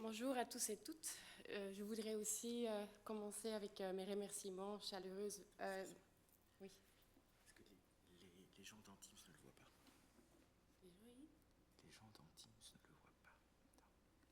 Bonjour à tous et toutes. Je voudrais aussi commencer avec mes remerciements chaleureux. Oui. Parce que les gens dans Teams ne le voient pas. Oui. Les gens dans Teams ne le voient pas. Attends. C'est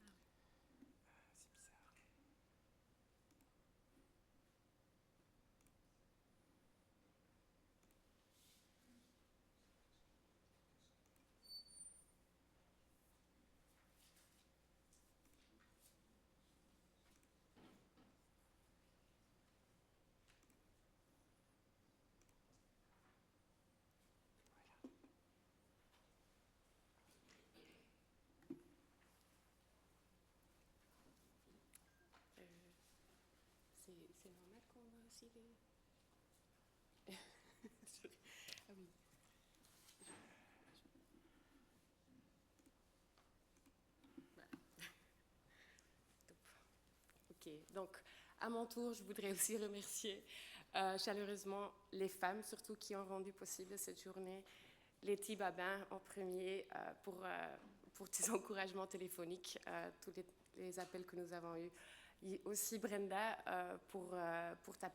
bizarre. Euh, c'est normal qu'on voit aussi les... Sorry. Ah oui. Voilà. Top. Ok, donc à mon tour, je voudrais aussi remercier chaleureusement les femmes, surtout qui ont rendu possible cette journée. Letty Babin en premier pour tes encouragements téléphoniques, tous les appels que nous avons eus. Et aussi Brenda pour ta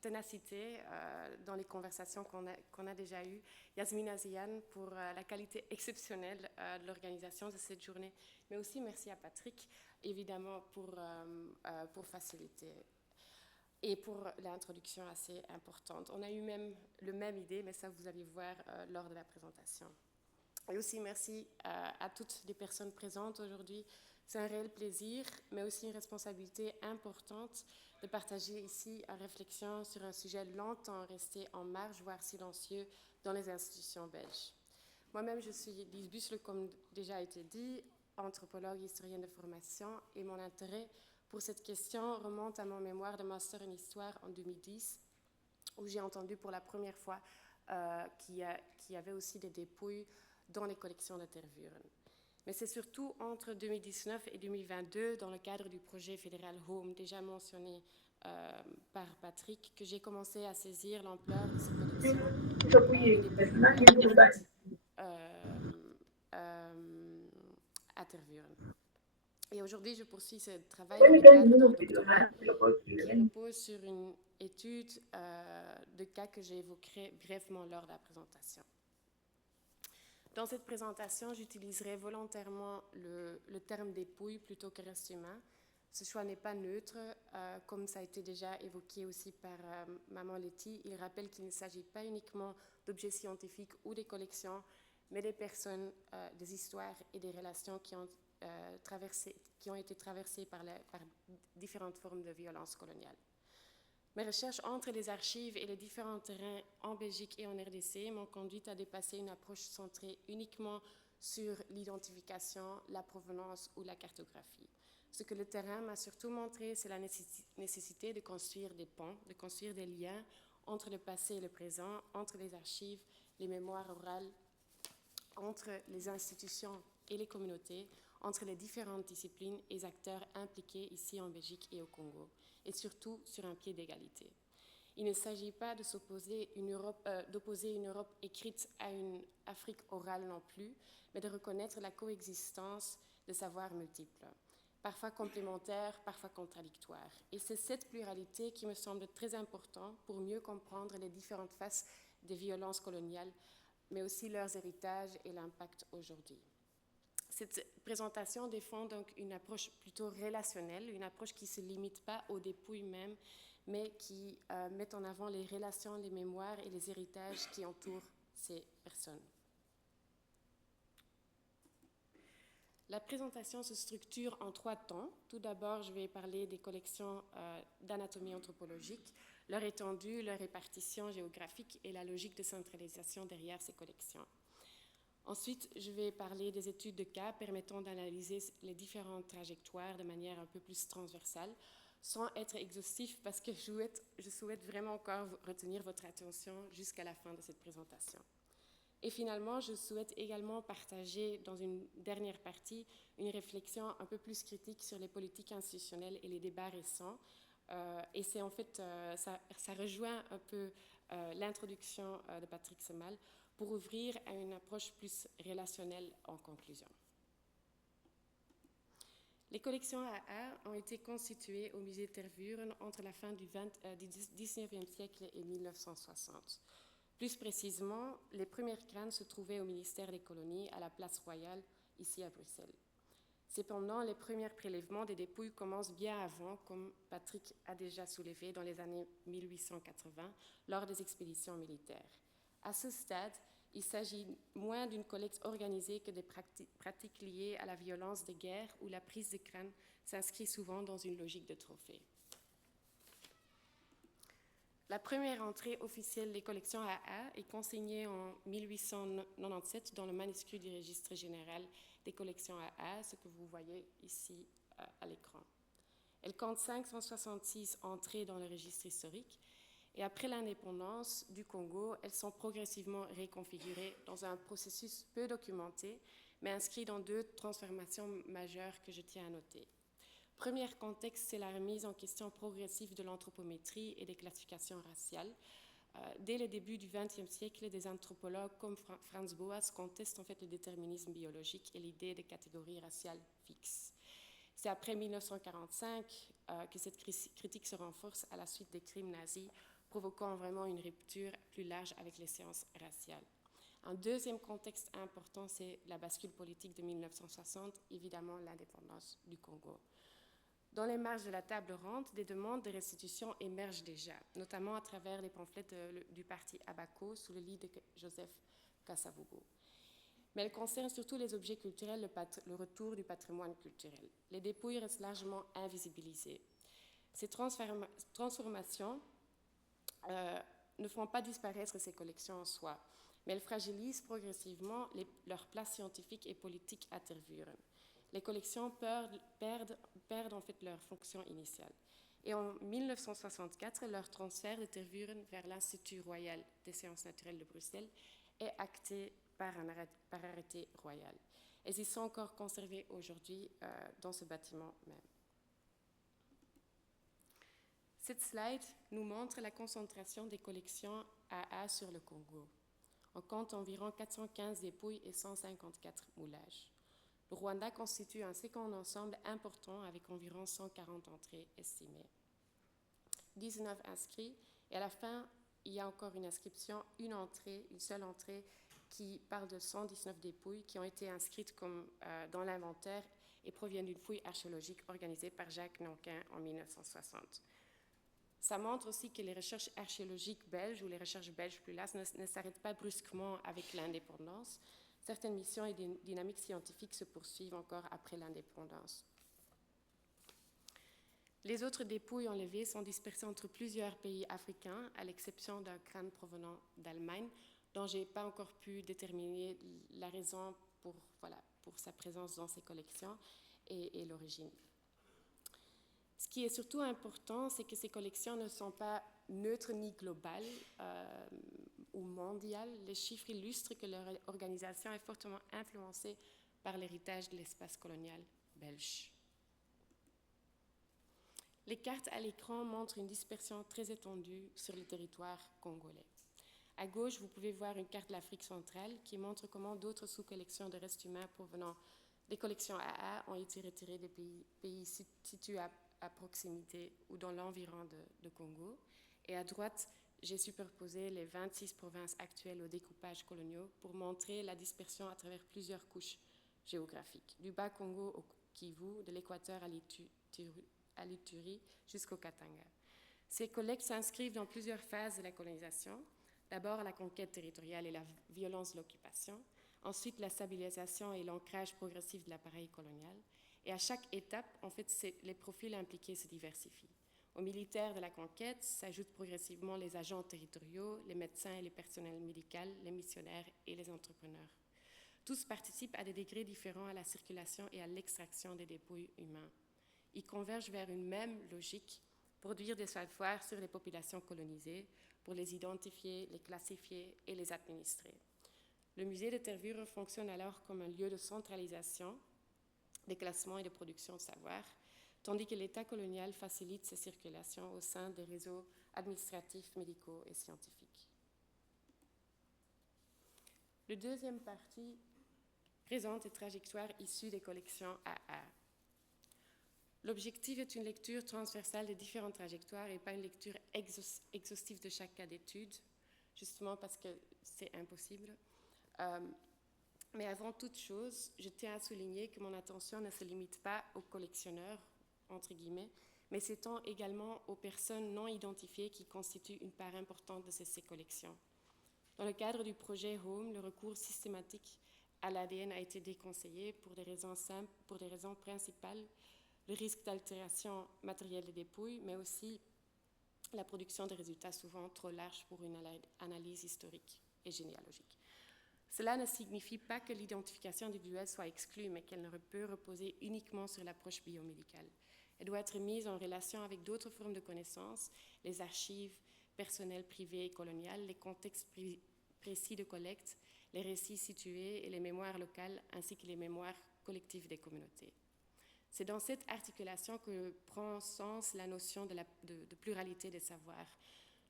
ténacité dans les conversations qu'on a déjà eues. Yasmina Ziane pour la qualité exceptionnelle de l'organisation de cette journée. Mais aussi merci à Patrick, évidemment, pour faciliter et pour l'introduction assez importante. On a eu même le même idée, mais ça vous allez voir lors de la présentation. Et aussi merci à toutes les personnes présentes aujourd'hui. C'est un réel plaisir, mais aussi une responsabilité importante de partager ici en réflexion sur un sujet longtemps resté en marge, voire silencieux, dans les institutions belges. Moi-même, je suis Lise Busle, comme déjà a été dit, anthropologue, historienne de formation, et mon intérêt pour cette question remonte à mon mémoire de master en histoire en 2010, où j'ai entendu pour la première fois qu'il y avait aussi des dépouilles dans les collections de Tervuren. Mais c'est surtout entre 2019 et 2022, dans le cadre du projet fédéral Home, déjà mentionné par Patrick, que j'ai commencé à saisir l'ampleur de ces collections de dépouilles humaines faites à Tervuren. Et aujourd'hui, je poursuis ce travail dans le cadre d'un doctorat qui repose sur une étude de cas que j'évoquerai brièvement lors de la présentation. Dans cette présentation, j'utiliserai volontairement le terme dépouille plutôt que reste humain. Ce choix n'est pas neutre, comme ça a été déjà évoqué aussi par Maman Letty. Il rappelle qu'il ne s'agit pas uniquement d'objets scientifiques ou des collections, mais des personnes, des histoires et des relations qui ont été traversées par différentes formes de violence coloniale. Mes recherches entre les archives et les différents terrains en Belgique et en RDC m'ont conduite à dépasser une approche centrée uniquement sur l'identification, la provenance ou la cartographie. Ce que le terrain m'a surtout montré, c'est la nécessité de construire des ponts, de construire des liens entre le passé et le présent, entre les archives, les mémoires orales, entre les institutions et les communautés, entre les différentes disciplines et acteurs impliqués ici en Belgique et au Congo, et surtout sur un pied d'égalité. Il ne s'agit pas d'opposer une Europe écrite à une Afrique orale non plus, mais de reconnaître la coexistence de savoirs multiples, parfois complémentaires, parfois contradictoires. Et c'est cette pluralité qui me semble très importante pour mieux comprendre les différentes faces des violences coloniales, mais aussi leurs héritages et l'impact aujourd'hui. Cette présentation défend donc une approche plutôt relationnelle, une approche qui ne se limite pas aux dépouilles même, mais qui met en avant les relations, les mémoires et les héritages qui entourent ces personnes. La présentation se structure en 3 temps. Tout d'abord, je vais parler des collections d'anatomie anthropologique, leur étendue, leur répartition géographique et la logique de centralisation derrière ces collections. Ensuite, je vais parler des études de cas permettant d'analyser les différentes trajectoires de manière un peu plus transversale, sans être exhaustif parce que je souhaite vraiment encore retenir votre attention jusqu'à la fin de cette présentation. Et finalement, je souhaite également partager dans une dernière partie une réflexion un peu plus critique sur les politiques institutionnelles et les débats récents. Et c'est en fait, ça rejoint un peu l'introduction de Patrick Semal pour ouvrir à une approche plus relationnelle en conclusion. Les collections AA ont été constituées au musée Tervuren entre la fin du 19e siècle et 1960. Plus précisément, les premières crânes se trouvaient au ministère des colonies à la place royale, ici à Bruxelles. Cependant, les premiers prélèvements des dépouilles commencent bien avant, comme Patrick a déjà soulevé dans les années 1880, lors des expéditions militaires. À ce stade, il s'agit moins d'une collecte organisée que des pratiques liées à la violence des guerres où la prise de crâne s'inscrit souvent dans une logique de trophée. La première entrée officielle des collections AA est consignée en 1897 dans le manuscrit du registre général des collections AA, ce que vous voyez ici à l'écran. Elle compte 566 entrées dans le registre historique et après l'indépendance du Congo, elles sont progressivement reconfigurées dans un processus peu documenté, mais inscrit dans 2 transformations majeures que je tiens à noter. Premier contexte, c'est la remise en question progressive de l'anthropométrie et des classifications raciales. Dès le début du XXe siècle, des anthropologues comme Franz Boas contestent en fait le déterminisme biologique et l'idée de catégories raciales fixes. C'est après 1945 que cette critique se renforce à la suite des crimes nazis, provoquant vraiment une rupture plus large avec les sciences raciales. Un deuxième contexte important, c'est la bascule politique de 1960, évidemment l'indépendance du Congo. Dans les marges de la table ronde, des demandes de restitution émergent déjà, notamment à travers les pamphlets du parti Abaco sous le lead de Joseph Kasavubu. Mais elles concernent surtout les objets culturels, le retour du patrimoine culturel. Les dépouilles restent largement invisibilisées. Ces transformations ne font pas disparaître ces collections en soi, mais elles fragilisent progressivement leur place scientifique et politique à Tervuren. Les collections perdent en fait leur fonction initiale. Et en 1964, leur transfert de Tervuren vers l'Institut royal des sciences naturelles de Bruxelles est acté par arrêté royal. Elles y sont encore conservées aujourd'hui dans ce bâtiment même. Cette slide nous montre la concentration des collections AA sur le Congo. On compte environ 415 dépouilles et 154 moulages. Le Rwanda constitue un second ensemble important avec environ 140 entrées estimées. 19 inscrits et à la fin, il y a encore une inscription, une seule entrée qui parle de 119 dépouilles qui ont été inscrites comme dans l'inventaire et proviennent d'une fouille archéologique organisée par Jacques Nankin en 1960. Ça montre aussi que les recherches archéologiques belges ou les recherches belges plus larges ne s'arrêtent pas brusquement avec l'indépendance. Certaines missions et dynamiques scientifiques se poursuivent encore après l'indépendance. Les autres dépouilles enlevées sont dispersées entre plusieurs pays africains, à l'exception d'un crâne provenant d'Allemagne, dont je n'ai pas encore pu déterminer la raison pour sa présence dans ces collections et l'origine. Ce qui est surtout important, c'est que ces collections ne sont pas neutres ni globales ou mondiales. Les chiffres illustrent que leur organisation est fortement influencée par l'héritage de l'espace colonial belge. Les cartes à l'écran montrent une dispersion très étendue sur le territoire congolais. À gauche, vous pouvez voir une carte de l'Afrique centrale qui montre comment d'autres sous-collections de restes humains provenant des collections AA ont été retirées des pays situés à proximité ou dans l'environ de Congo. Et à droite, j'ai superposé les 26 provinces actuelles aux découpages coloniaux pour montrer la dispersion à travers plusieurs couches géographiques, du Bas-Congo au Kivu, de l'Équateur à l'Ituri jusqu'au Katanga. Ces collectes s'inscrivent dans plusieurs phases de la colonisation. D'abord, la conquête territoriale et la violence de l'occupation. Ensuite, la stabilisation et l'ancrage progressif de l'appareil colonial. Et à chaque étape, en fait, les profils impliqués se diversifient. Aux militaires de la conquête s'ajoutent progressivement les agents territoriaux, les médecins et les personnels médicaux, les missionnaires et les entrepreneurs. Tous participent à des degrés différents à la circulation et à l'extraction des dépouilles humains. Ils convergent vers une même logique, produire des savoirs sur les populations colonisées pour les identifier, les classifier et les administrer. Le musée de Tervuren fonctionne alors comme un lieu de centralisation, de classement et de production de savoir, tandis que l'État colonial facilite ces circulations au sein des réseaux administratifs, médicaux et scientifiques. Le deuxième partie présente les trajectoires issues des collections AA. L'objectif est une lecture transversale des différentes trajectoires et pas une lecture exhaustive de chaque cas d'étude, justement parce que c'est impossible. Mais avant toute chose, je tiens à souligner que mon attention ne se limite pas aux collectionneurs, entre guillemets, mais s'étend également aux personnes non identifiées qui constituent une part importante de ces collections. Dans le cadre du projet Home, le recours systématique à l'ADN a été déconseillé pour des raisons simples, pour des raisons principales, le risque d'altération matérielle des dépouilles, mais aussi la production de résultats souvent trop larges pour une analyse historique et généalogique. Cela ne signifie pas que l'identification individuelle soit exclue, mais qu'elle ne peut reposer uniquement sur l'approche biomédicale. Elle doit être mise en relation avec d'autres formes de connaissances, les archives personnelles privées et coloniales, les contextes précis de collecte, les récits situés et les mémoires locales, ainsi que les mémoires collectives des communautés. C'est dans cette articulation que prend sens la notion de pluralité des savoirs,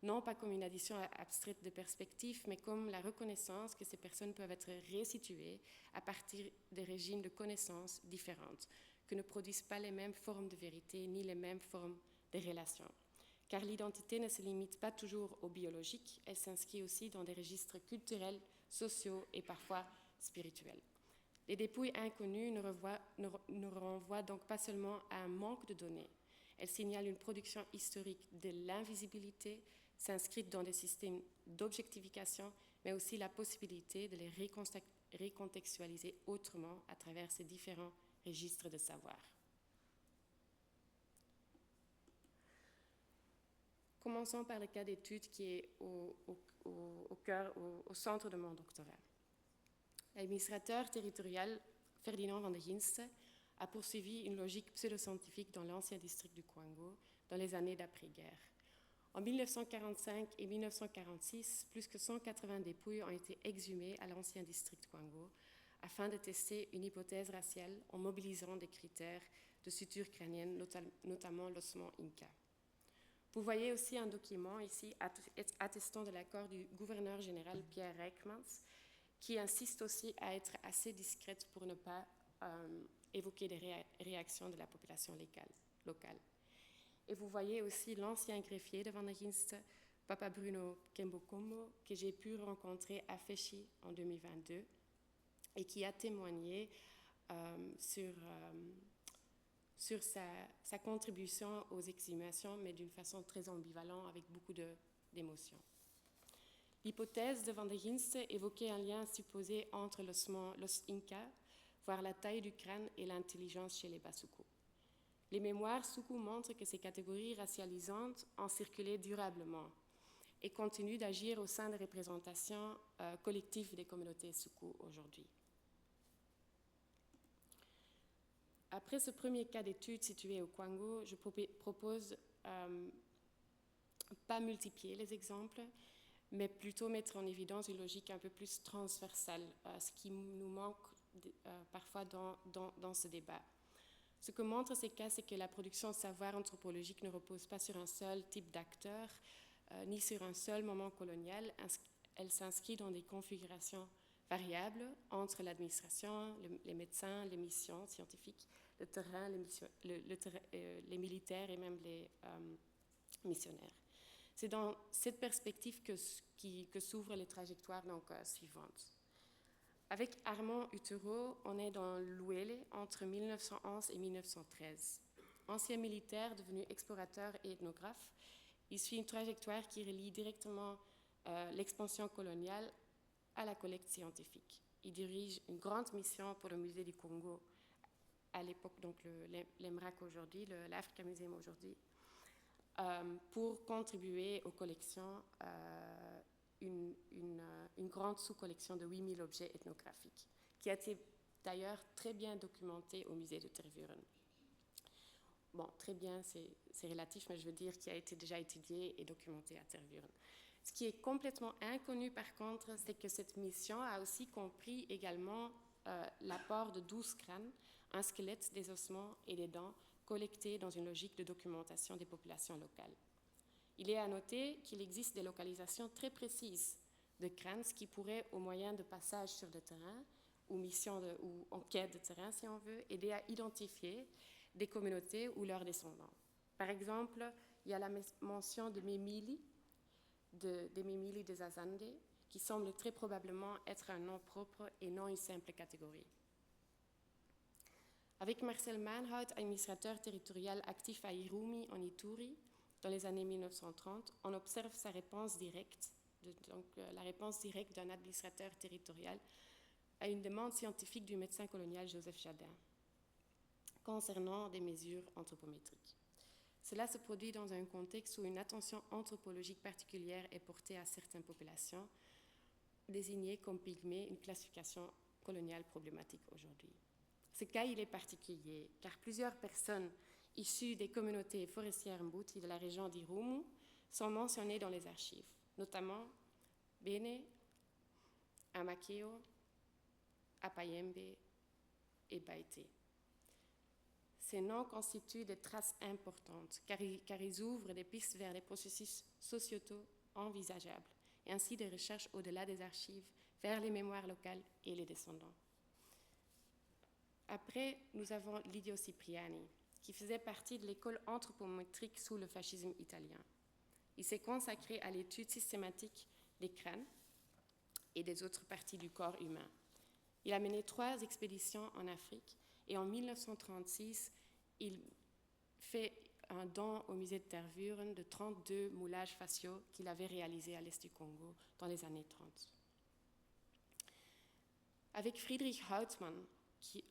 non pas comme une addition abstraite de perspectives, mais comme la reconnaissance que ces personnes peuvent être resituées à partir de régimes de connaissances différentes, que ne produisent pas les mêmes formes de vérité ni les mêmes formes de relations. Car l'identité ne se limite pas toujours au biologique, elle s'inscrit aussi dans des registres culturels, sociaux et parfois spirituels. Les dépouilles inconnues ne renvoient donc pas seulement à un manque de données, elles signalent une production historique de l'invisibilité, s'inscrite dans des systèmes d'objectification, mais aussi la possibilité de les recontextualiser autrement à travers ces différents registres de savoir. Commençons par le cas d'étude qui est au centre de mon doctorat. L'administrateur territorial Ferdinand van de Ginste a poursuivi une logique pseudo-scientifique dans l'ancien district du Kwango dans les années d'après-guerre. En 1945 et 1946, plus que 180 dépouilles ont été exhumées à l'ancien district Kwango afin de tester une hypothèse raciale en mobilisant des critères de suture crânienne, notamment l'ossement Inca. Vous voyez aussi un document ici attestant de l'accord du gouverneur général Pierre Ryckmans, qui insiste aussi à être assez discrète pour ne pas évoquer des réactions de la population locale. Et vous voyez aussi l'ancien greffier de Van der Ginste, Papa Bruno Kembokombo, que j'ai pu rencontrer à Féchy en 2022 et qui a témoigné sur sa contribution aux exhumations, mais d'une façon très ambivalente, avec beaucoup d'émotions. L'hypothèse de Van der Ginste évoquait un lien supposé entre l'os Inca, voire la taille du crâne et l'intelligence chez les Basuku. Les mémoires Suku montrent que ces catégories racialisantes ont circulé durablement et continuent d'agir au sein des représentations collectives des communautés Suku aujourd'hui. Après ce premier cas d'étude situé au Kwango, je propose pas multiplier les exemples, mais plutôt mettre en évidence une logique un peu plus transversale, ce qui nous manque parfois dans ce débat. Ce que montrent ces cas, c'est que la production de savoir anthropologique ne repose pas sur un seul type d'acteur, ni sur un seul moment colonial. Elle s'inscrit dans des configurations variables entre l'administration, les médecins, les missions scientifiques, le terrain, les militaires et même les missionnaires. C'est dans cette perspective que s'ouvrent les trajectoires suivantes. Avec Armand Utero, on est dans l'Ouélé entre 1911 et 1913. Ancien militaire devenu explorateur et ethnographe, il suit une trajectoire qui relie directement l'expansion coloniale à la collecte scientifique. Il dirige une grande mission pour le musée du Congo, à l'époque donc l'EMRAC aujourd'hui, l'Africa Museum aujourd'hui, pour contribuer aux collections, une grande sous-collection de 8000 objets ethnographiques, qui a été d'ailleurs très bien documentée au musée de Tervuren. Bon, très bien, c'est relatif, mais je veux dire qui a été déjà étudié et documenté à Tervuren. Ce qui est complètement inconnu, par contre, c'est que cette mission a aussi compris également l'apport de 12 crânes, un squelette, des ossements et des dents, collectés dans une logique de documentation des populations locales. Il est à noter qu'il existe des localisations très précises de crânes qui pourraient, au moyen de passages sur le terrain ou en quête de terrain, si on veut, aider à identifier des communautés ou leurs descendants. Par exemple, il y a la mention de Memili, des Memili des Azande, qui semble très probablement être un nom propre et non une simple catégorie. Avec Marcel Manhout, administrateur territorial actif à Irumi en Ituri dans les années 1930, on observe sa réponse directe, la réponse directe d'un administrateur territorial à une demande scientifique du médecin colonial Joseph Jadin concernant des mesures anthropométriques. Cela se produit dans un contexte où une attention anthropologique particulière est portée à certaines populations, désignées comme pygmées, une classification coloniale problématique aujourd'hui. Ce cas, il est particulier, car plusieurs personnes issues des communautés forestières Mbuti de la région d'Irumu sont mentionnées dans les archives, notamment Bene, Amakeo, Apayembe et Baïté. Ces noms constituent des traces importantes, car ils ouvrent des pistes vers des processus sociétaux envisageables, et ainsi des recherches au-delà des archives, vers les mémoires locales et les descendants. Après, nous avons Lidio Cipriani, qui faisait partie de l'école anthropométrique sous le fascisme italien. Il s'est consacré à l'étude systématique des crânes et des autres parties du corps humain. Il a mené 3 expéditions en Afrique et en 1936, il fait un don au musée de Tervuren de 32 moulages faciaux qu'il avait réalisés à l'est du Congo dans les années 30. Avec Friedrich Hautmann, qui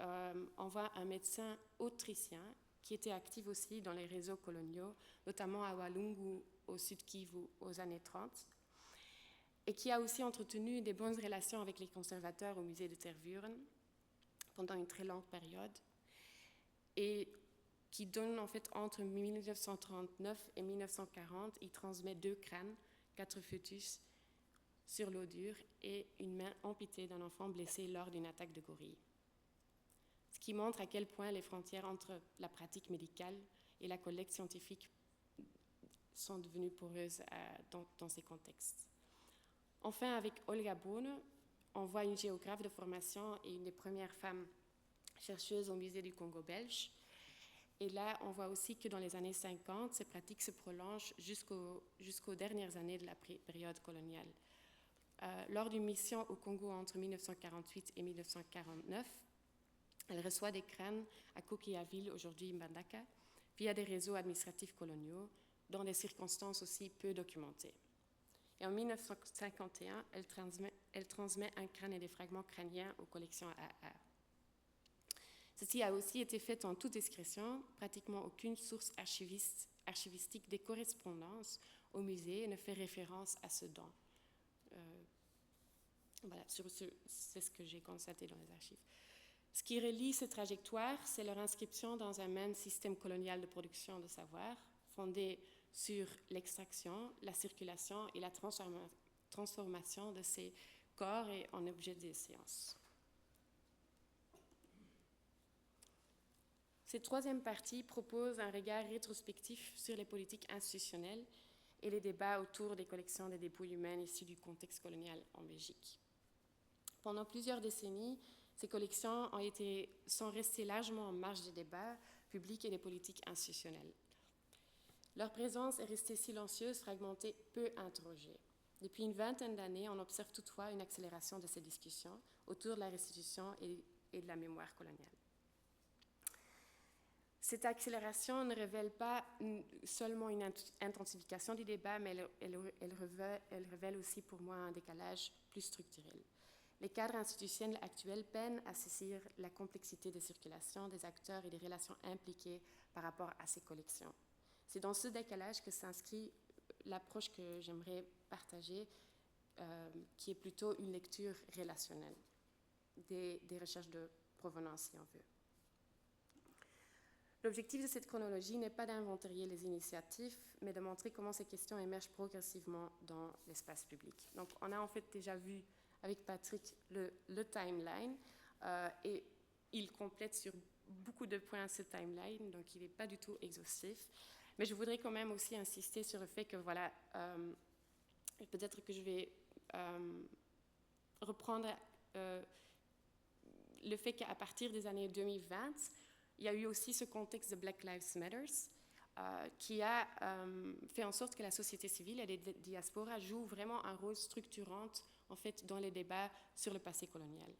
envoie un médecin autrichien qui était actif aussi dans les réseaux coloniaux, notamment à Walungu, au sud Kivu, aux années 30, et qui a aussi entretenu des bonnes relations avec les conservateurs au musée de Tervuren pendant une très longue période, et qui donne en fait entre 1939 et 1940, il transmet 2 crânes, 4 fœtus sur l'eau dure et une main amputée d'un enfant blessé lors d'une attaque de gorille. Ce qui montre à quel point les frontières entre la pratique médicale et la collecte scientifique sont devenues poreuses dans ces contextes. Enfin, avec Olga Bohne, on voit une géographe de formation et une des premières femmes chercheuses au musée du Congo belge. Et là, on voit aussi que dans les années 50, ces pratiques se prolongent jusqu'aux dernières années de la période coloniale. Lors d'une mission au Congo entre 1948 et 1949, elle reçoit des crânes à Coquillaville, aujourd'hui Mbandaka, via des réseaux administratifs coloniaux, dans des circonstances aussi peu documentées. Et en 1951, elle transmet un crâne et des fragments crâniens aux collections AA. Ceci a aussi été fait en toute discrétion, pratiquement aucune source archivistique des correspondances au musée ne fait référence à ce don. Voilà, c'est ce que j'ai constaté dans les archives. Ce qui relie ces trajectoires, c'est leur inscription dans un même système colonial de production de savoir, fondé sur l'extraction, la circulation et la transformation de ces corps en objets de science. Cette 3e partie propose un regard rétrospectif sur les politiques institutionnelles et les débats autour des collections des dépouilles humaines issues du contexte colonial en Belgique. Pendant plusieurs décennies, ces collections sont restées largement en marge des débats publics et des politiques institutionnelles. Leur présence est restée silencieuse, fragmentée, peu interrogée. Depuis une vingtaine d'années, on observe toutefois une accélération de ces discussions autour de la restitution et de la mémoire coloniale. Cette accélération ne révèle pas seulement une intensification du débat, mais elle révèle aussi pour moi un décalage plus structurel. Les cadres institutionnels actuels peinent à saisir la complexité des circulations, des acteurs et des relations impliquées par rapport à ces collections. C'est dans ce décalage que s'inscrit l'approche que j'aimerais partager, qui est plutôt une lecture relationnelle des recherches de provenance, si on veut. L'objectif de cette chronologie n'est pas d'inventarier les initiatives, mais de montrer comment ces questions émergent progressivement dans l'espace public. Donc, on a en fait déjà vu avec Patrick le timeline, et il complète sur beaucoup de points ce timeline, donc il n'est pas du tout exhaustif. Mais je voudrais quand même aussi insister sur le fait que, voilà, peut-être que je vais reprendre le fait qu'à partir des années 2020, il y a eu aussi ce contexte de Black Lives Matter qui a fait en sorte que la société civile et les diasporas jouent vraiment un rôle structurant en fait, dans les débats sur le passé colonial.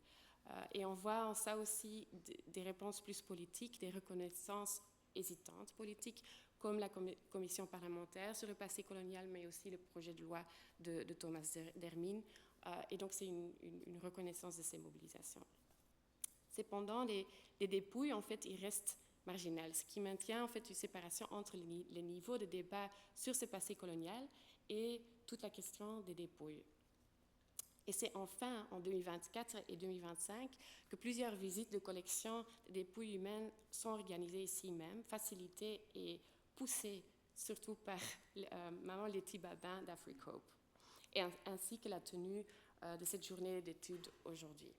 Et on voit en ça aussi des réponses plus politiques, des reconnaissances hésitantes politiques, comme la commission parlementaire sur le passé colonial, mais aussi le projet de loi de Thomas Dermine. Et donc, c'est une reconnaissance de ces mobilisations. Cependant, les dépouilles, en fait, ils restent marginales, ce qui maintient en fait une séparation entre les niveaux de débat sur ce passé colonial et toute la question des dépouilles. Et c'est enfin en 2024 et 2025 que plusieurs visites de collections de dépouilles humaines sont organisées ici même, facilitées et poussées surtout par Maman Letty Babin d'AfriCope, et ainsi que la tenue de cette journée d'études aujourd'hui.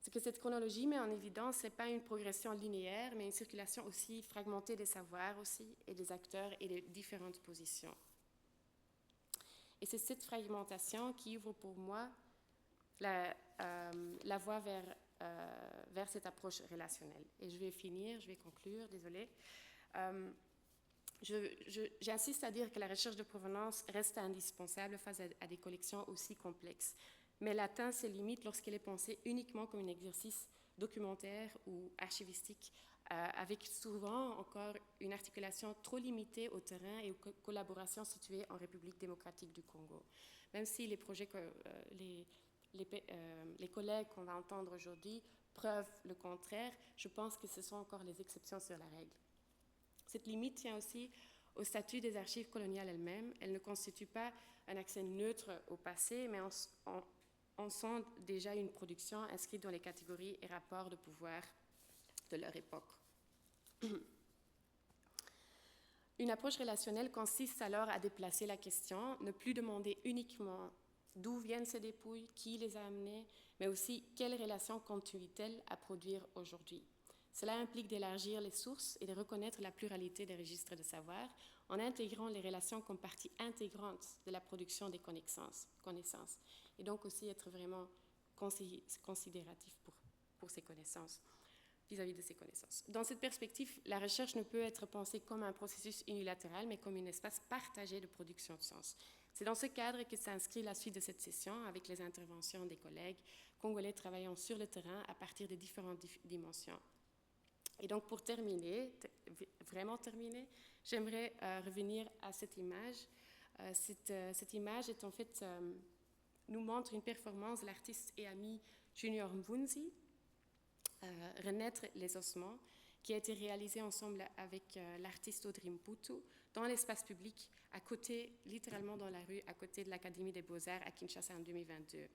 Ce que cette chronologie met en évidence, ce n'est pas une progression linéaire, mais une circulation aussi fragmentée des savoirs aussi, et des acteurs et des différentes positions. Et c'est cette fragmentation qui ouvre pour moi la voie vers cette approche relationnelle. Et je vais conclure, désolée. J'insiste à dire que la recherche de provenance reste indispensable face à des collections aussi complexes, mais elle atteint ses limites lorsqu'elle est pensée uniquement comme un exercice documentaire ou archivistique, avec souvent encore une articulation trop limitée au terrain et aux collaborations situées en République démocratique du Congo. Même si les projets les collègues qu'on va entendre aujourd'hui prouvent le contraire, je pense que ce sont encore les exceptions sur la règle. Cette limite tient aussi au statut des archives coloniales elles-mêmes. Elles ne constituent pas un accès neutre au passé, mais en sont déjà une production inscrite dans les catégories et rapports de pouvoir de leur époque. Une approche relationnelle consiste alors à déplacer la question, ne plus demander uniquement d'où viennent ces dépouilles, qui les a amenées, mais aussi quelles relations continuent-elles à produire aujourd'hui. Cela implique d'élargir les sources et de reconnaître la pluralité des registres de savoir en intégrant les relations comme partie intégrante de la production des connaissances et donc aussi être vraiment considératif pour ces connaissances, vis-à-vis de ces connaissances. Dans cette perspective, la recherche ne peut être pensée comme un processus unilatéral, mais comme un espace partagé de production de sens. C'est dans ce cadre que s'inscrit la suite de cette session, avec les interventions des collègues congolais travaillant sur le terrain à partir de différentes dimensions. Et donc, pour terminer, vraiment terminer, j'aimerais revenir à cette image. Cette image est en fait, nous montre une performance de l'artiste et ami Junior Mvunzi, Renaître les ossements, qui a été réalisée ensemble avec l'artiste Audrey Mputu dans l'espace public, à côté, littéralement dans la rue, à côté de l'Académie des Beaux-Arts à Kinshasa en 2022.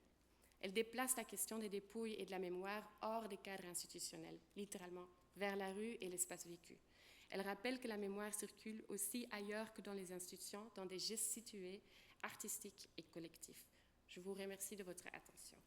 Elle déplace la question des dépouilles et de la mémoire hors des cadres institutionnels, littéralement, vers la rue et l'espace vécu. Elle rappelle que la mémoire circule aussi ailleurs que dans les institutions, dans des gestes situés, artistiques et collectifs. Je vous remercie de votre attention.